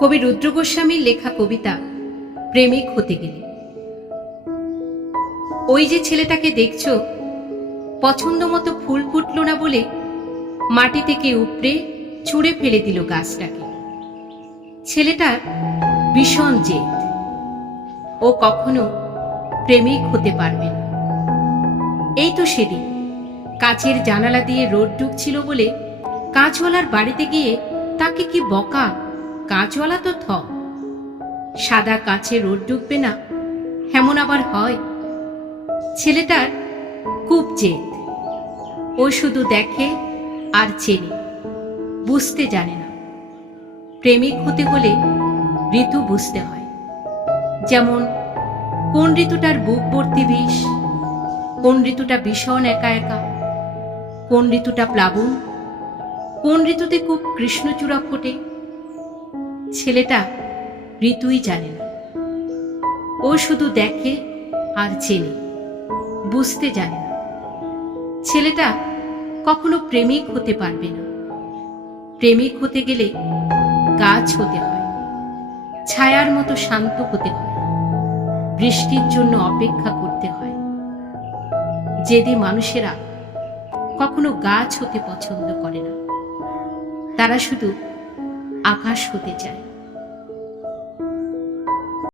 কবি রুদ্র গোস্বামীর লেখা কবিতা প্রেমিক হতে গেলে। ওই যে ছেলেটাকে দেখছো, পছন্দ মতো ফুল ফুটল না বলে মাটি থেকে উপড়ে ছুঁড়ে ফেলে দিল গাছটাকে। ছেলেটার ভীষণ জেদ, ও কখনো প্রেমিক হতে পারবে না। এই তো সেদিন কাচের জানালা দিয়ে রোদ ঢুকছিল বলে কাঁচওয়ালার বাড়িতে গিয়ে তাকে কি বকা। কাঁচওয়ালা তো সাদা কাঁচে রোদ ঢুকবে না, এমন আবার হয়? ছেলেটার খুব জেদ, ও শুধু দেখে আর চেনে, বুঝতে জানে না। প্রেমিক হতে হলে ঋতু বুঝতে হয়, যেমন কোন ঋতুটার বুক ভর্তি বিষ, কোন ঋতুটা ভীষণ একা একা, কোন ঋতুটা প্লাবন, কোন ঋতুতে খুব কৃষ্ণচূড়া ফোটে। ছেলেটা ঋতুই জানে না, ও শুধু দেখে আর চেনে, বুঝতে জানে না। ছেলেটা কখনো প্রেমিক হতে পারবে না। প্রেমিক হতে গেলে গাছ হতে হয়, ছায়ার মতো শান্ত হতে হয়, বৃষ্টির জন্য অপেক্ষা করতে হয়। জেদি মানুষেরা কখনো গাছ হতে পছন্দ করে না, তারা শুধু আকাশ হতে চায়।